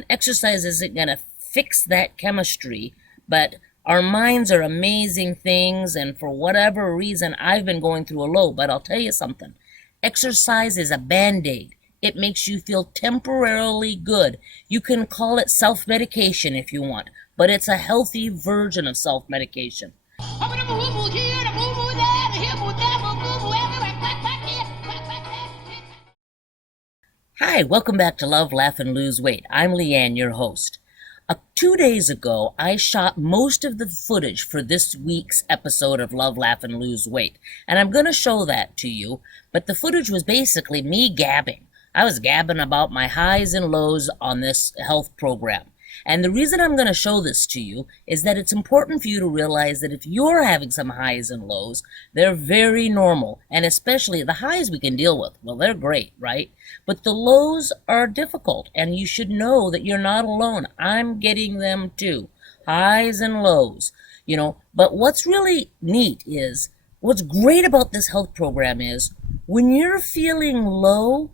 And exercise isn't going to fix that chemistry, but our minds are amazing things, and for whatever reason, I've been going through a low, but I'll tell you something. Exercise is a band-aid. It makes you feel temporarily good. You can call it self-medication if you want, but it's a healthy version of self-medication. Hi, welcome back to Love, Laugh, and Lose Weight. I'm Leanne, your host. 2 days ago, I shot most of the footage for this week's episode of Love, Laugh, and Lose Weight, and I'm going to show that to you, but the footage was basically me gabbing. I was gabbing about my highs and lows on this health program. And the reason I'm going to show this to you is that it's important for you to realize that if you're having some highs and lows, they're very normal. And especially the highs we can deal with. Well, they're great, right? But the lows are difficult, and you should know that you're not alone. I'm getting them too. Highs and lows, But what's really neat is, what's great about this health program is, when you're feeling low,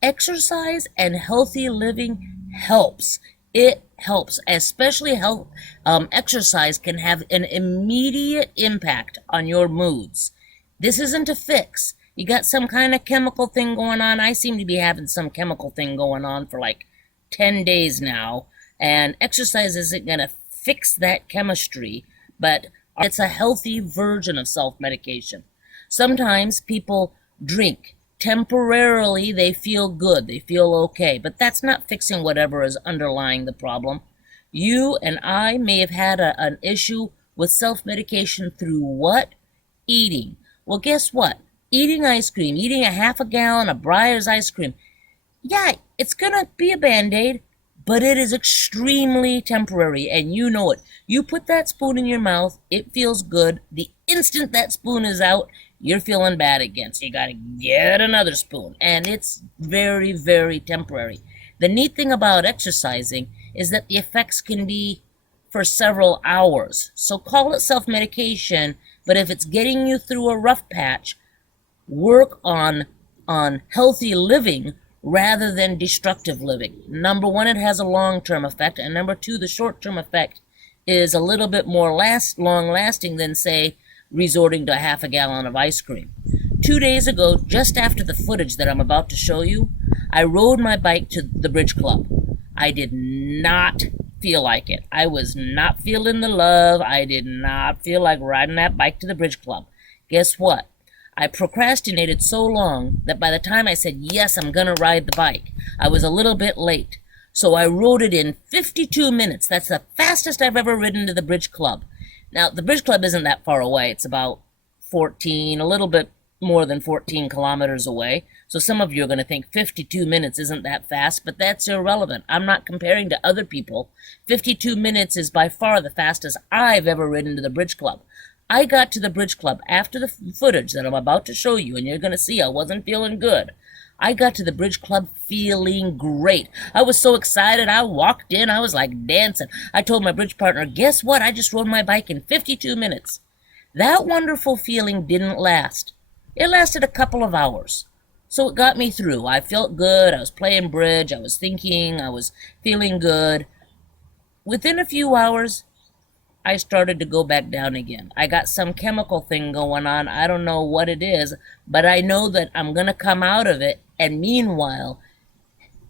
exercise and healthy living helps. It helps, especially exercise can have an immediate impact on your moods. This isn't a fix. You got some kind of chemical thing going on. I seem to be having some chemical thing going on for like 10 days now, and exercise isn't going to fix that chemistry, but it's a healthy version of self-medication. Sometimes people drink. Temporarily, they feel good, they feel okay, but that's not fixing whatever is underlying the problem. You and I may have had an issue with self-medication through what? Eating. Well, guess what? Eating ice cream, eating a half a gallon of Breyer's ice cream, yeah, it's gonna be a Band-Aid, but it is extremely temporary, and you know it. You put that spoon in your mouth, it feels good. The instant that spoon is out, you're feeling bad again, so you gotta get another spoon, and it's very, very temporary. The neat thing about exercising is that the effects can be for several hours. So call it self-medication, but if it's getting you through a rough patch, work on healthy living rather than destructive living. Number one, it has a long-term effect, and number two, the short-term effect is a little bit more long-lasting than, say, resorting to a half a gallon of ice cream. 2 days ago, just after the footage that I'm about to show you, I rode my bike to the Bridge Club. I did not feel like it. I was not feeling the love. I did not feel like riding that bike to the Bridge Club. Guess what? I procrastinated so long that by the time I said, yes, I'm going to ride the bike, I was a little bit late. So I rode it in 52 minutes. That's the fastest I've ever ridden to the Bridge Club. Now, the Bridge Club isn't that far away. It's about a little bit more than 14 kilometers away. So some of you are going to think 52 minutes isn't that fast, but that's irrelevant. I'm not comparing to other people. 52 minutes is by far the fastest I've ever ridden to the Bridge Club. I got to the Bridge Club after the footage that I'm about to show you, and you're going to see I wasn't feeling good. I got to the Bridge Club feeling great. I was so excited. I walked in. I was like dancing. I told my bridge partner, guess what? I just rode my bike in 52 minutes. That wonderful feeling didn't last. It lasted a couple of hours. So it got me through. I felt good. I was playing bridge. I was thinking. I was feeling good. Within a few hours, I started to go back down again. I got some chemical thing going on. I don't know what it is, but I know that I'm going to come out of it. And meanwhile,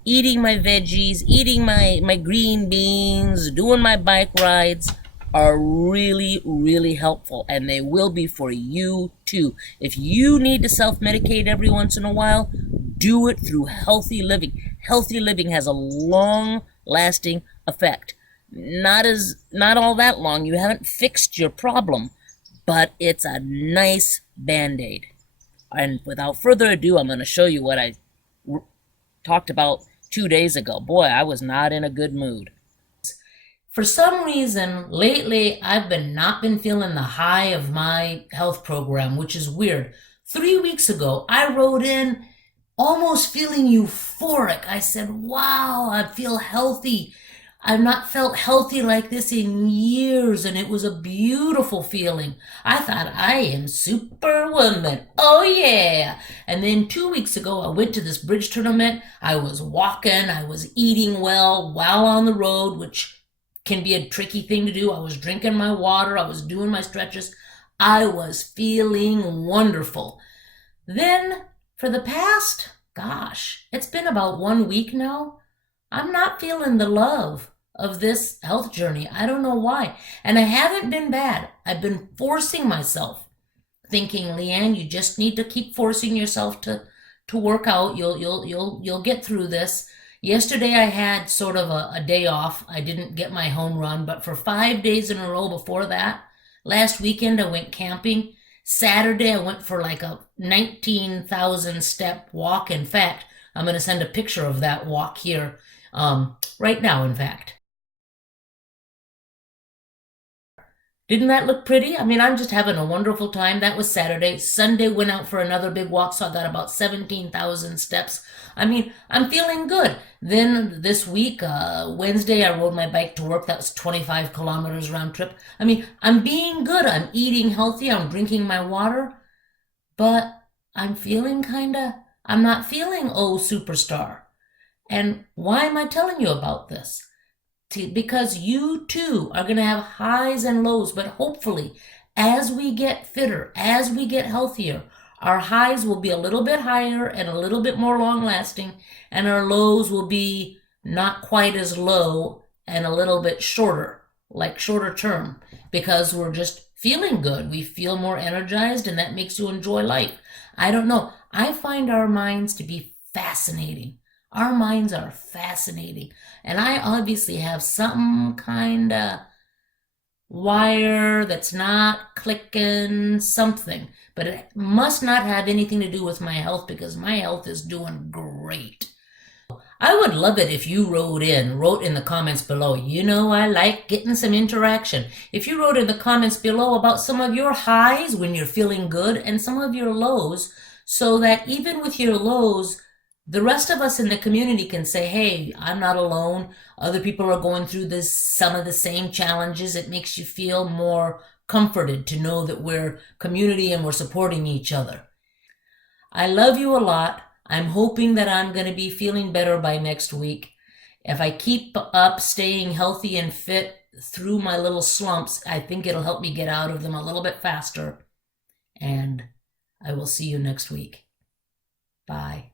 eating my veggies, eating my green beans, doing my bike rides are really, really helpful. And they will be for you too. If you need to self-medicate every once in a while, do it through healthy living. Healthy living has a long-lasting effect. Not all that long. You haven't fixed your problem, but it's a nice Band-Aid. And without further ado, I'm going to show you what I talked about 2 days ago. Boy, I was not in a good mood. For some reason, lately, I've not been feeling the high of my health program, which is weird. 3 weeks ago, I wrote in almost feeling euphoric. I said, wow, I feel healthy. I've not felt healthy like this in years, and it was a beautiful feeling. I thought, I am superwoman. Oh, yeah. And then 2 weeks ago, I went to this bridge tournament. I was walking, I was eating well while on the road, which can be a tricky thing to do. I was drinking my water, I was doing my stretches. I was feeling wonderful. Then, for the past, gosh, it's been about 1 week now. I'm not feeling the love of this health journey. I don't know why. And I haven't been bad. I've been forcing myself, thinking, Leanne, you just need to keep forcing yourself to work out. You'll get through this. Yesterday I had sort of a day off. I didn't get my home run, but for 5 days in a row before that, last weekend I went camping. Saturday I went for like a 19,000 step walk. In fact, I'm going to send a picture of that walk here right now, in fact. Didn't that look pretty? I mean, I'm just having a wonderful time. That was Saturday. Sunday went out for another big walk, so I got about 17,000 steps. I mean, I'm feeling good. Then this week, Wednesday, I rode my bike to work. That was 25 kilometers round trip. I mean, I'm being good. I'm eating healthy. I'm drinking my water. But I'm feeling I'm not feeling, oh, superstar. And why am I telling you about this? Because you too are going to have highs and lows, but hopefully, as we get fitter, as we get healthier, our highs will be a little bit higher and a little bit more long lasting, and our lows will be not quite as low and a little bit shorter, like shorter term, because we're just feeling good. We feel more energized, and that makes you enjoy life. I don't know. I find our minds to be fascinating. Our minds are fascinating. And I obviously have some kind of wire that's not clicking something, but it must not have anything to do with my health because my health is doing great. I would love it if you wrote in the comments below. You know, I like getting some interaction. If you wrote in the comments below about some of your highs when you're feeling good and some of your lows, so that even with your lows, the rest of us in the community can say, hey, I'm not alone. Other people are going through some of the same challenges. It makes you feel more comforted to know that we're community and we're supporting each other. I love you a lot. I'm hoping that I'm going to be feeling better by next week. If I keep up staying healthy and fit through my little slumps, I think it'll help me get out of them a little bit faster. And I will see you next week. Bye.